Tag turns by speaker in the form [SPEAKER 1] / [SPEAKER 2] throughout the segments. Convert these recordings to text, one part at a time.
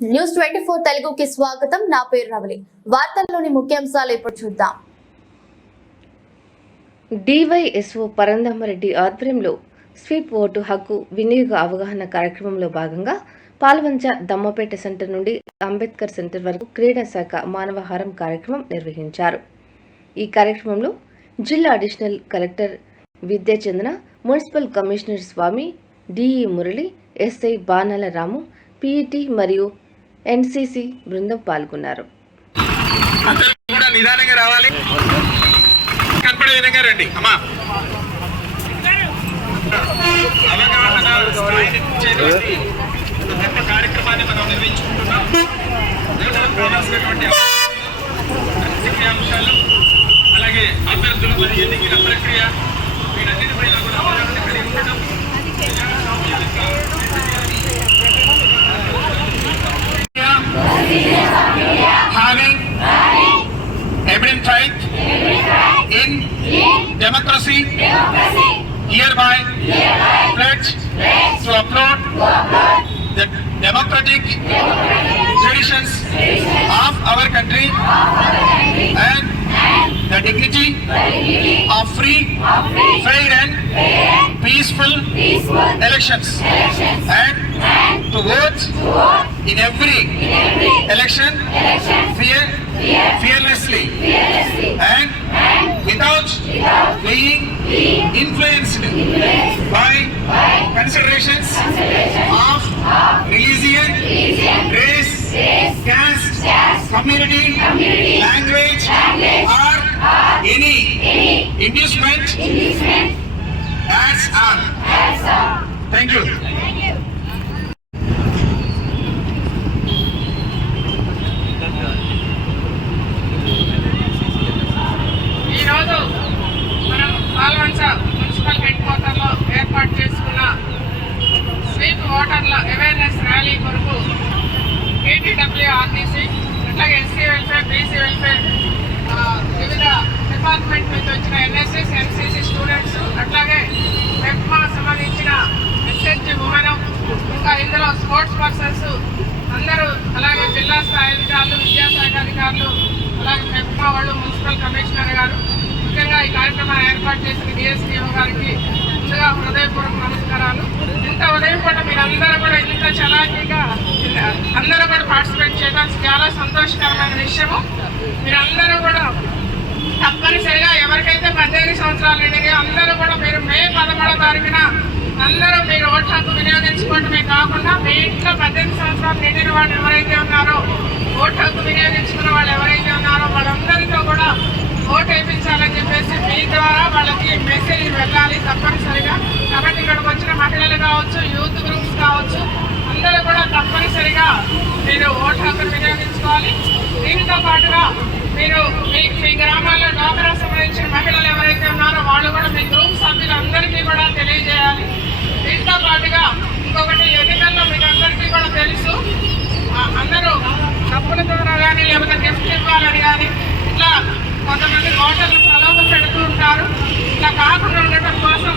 [SPEAKER 1] News twenty four తెలుగుకి స్వాగతం. నా పేరు రవలి. వార్తల్లోని ముఖ్యాంశాలు ఇప్పుడు చూద్దాం.
[SPEAKER 2] డివైఎస్ఓ పరంధామరెడ్డి ఆధ్వర్యంలో స్వీప్ ఓటు హక్కు వినియోగ అవగాహన కార్యక్రమంలో భాగంగా పాల్వంచ దమ్మపేట సెంటర్ నుండి అంబేద్కర్ సెంటర్ వరకు క్రీడా శాఖ మానవహారం కార్యక్రమం నిర్వహించారు. ఈ కార్యక్రమంలో జిల్లా additional collector Vidyachandra municipal commissioner Swamy DE Murali SI Banala Ramu PET మరియు ఎన్సిసి బృందం పాల్గొన్నారు.
[SPEAKER 3] కూడా నిదానంగా రావాలి. కనపడే విధంగా రండి. అమ్మా. గొప్ప కార్యక్రమాన్ని మనం నిర్వహించుకుంటున్నాం కావాల్సినటువంటి అంశాలు అలాగే అభ్యర్థులు democracy, democracy. Hereby, hereby pledge, pledge to uphold, the democratic, democratic traditions, traditions of our country, of our country and, and the dignity, dignity of free, of free fair, and, fair and peaceful, peaceful elections, elections. And, and to vote, to vote in every, in every election, election. fear, fear, fearlessly. fearlessly without, without being, being influenced, influenced by, by considerations, considerations of, of religion, religion race, race caste, caste community, community language, language or, or any, any inducement, inducement. That's all. Thank you.
[SPEAKER 4] Sweep ఓటర్ల awareness rally కొరకు KTW RTC అట్లాగే SC welfare BC welfare వివిధ department నుంచి వచ్చిన NSS NCC students అట్లాగే ఎఫ్మా సంబంధించిన SH women ఇంకా ఇందులో స్పోర్ట్స్ పర్సన్స్ అందరూ అలాగే జిల్లా స్థాయి అధికారులు విద్యాశాఖ అధికారులు అలాగే మెప్మా వాళ్ళు మున్సిపల్ కమిషనర్ గారు ముఖ్యంగా ఈ కార్యక్రమాన్ని ఏర్పాటు చేసిన డిఎస్పీఓ గారికి ముందుగా హృదయపూర్వక నమస్కారాలు. ఇంత ఉదయం అందరూ కూడా ఇంత చలాకీగా అందరూ కూడా పార్టిసిపేట్ చేయడం చాలా సంతోషకరమైన విషయము. మీరందరూ కూడా తప్పనిసరిగా ఎవరికైతే పద్దెనిమిది సంవత్సరాలు నిండినాయో అందరూ కూడా మీరు మే పదమూడో తారీఖున అందరూ మీరు ఓటు హక్కు వినియోగించుకోవడమే కాకుండా మీ ఇంట్లో పద్దెనిమిది సంవత్సరాలు నిండిన వాళ్ళు ఎవరైతే ఉన్నారో ఓటు హక్కు వినియోగించుకున్న వాళ్ళు ఎవరైతే ఉన్నారో వాళ్ళందరితో కూడా ఓటు వేయించాలని చెప్పేసి మీ ద్వారా వాళ్ళకి మెసేజ్ వెళ్ళాలి తప్పనిసరిగా. కాబట్టి ఇక్కడికి వచ్చిన మహిళలు కావచ్చు యూత్ గ్రూప్స్ కావచ్చు అందరూ కూడా తప్పనిసరిగా మీరు ఓటు హక్కును వినియోగించుకోవాలి. దీనితో పాటుగా మీరు మీ మీ గ్రామాల్లో డ్వాక్రా సంబంధించిన మహిళలు ఎవరైతే ఉన్నారో వాళ్ళు కూడా మీ గ్రూప్ సభ్యులందరికీ కూడా తెలియజేయాలి. దీంతో పాటుగా ఇంకొకటి ఎన్నికల్లో మీకు అందరికీ కూడా తెలుసు. అందరూ డబ్బుల ద్వారా కానీ లేకపోతే గిఫ్ట్ ఇవ్వాలని కానీ ఇట్లా కొంతమంది ఓటర్లు ప్రలోభ పెడుతూ ఉంటారు. ఇట్లా కాకుండా ఉండటం కోసం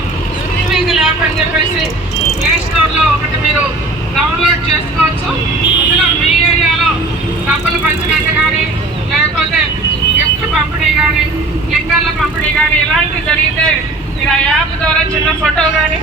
[SPEAKER 4] ఇండివిజువల్ ల్యాప్ అని చెప్పేసి ప్లే స్టోర్లో ఒకటి మీరు డౌన్లోడ్ చేసుకోవచ్చు. అందులో మీ ఏరియాలో డబ్బులు పంచినట్టు కానీ లేకపోతే గిఫ్ట్ పంపిణీ కానీ లిక్కర్ల పంపిణీ కానీ ఇలాంటివి జరిగితే మీరు ఆ యాప్ ద్వారా చిన్న ఫోటో కానీ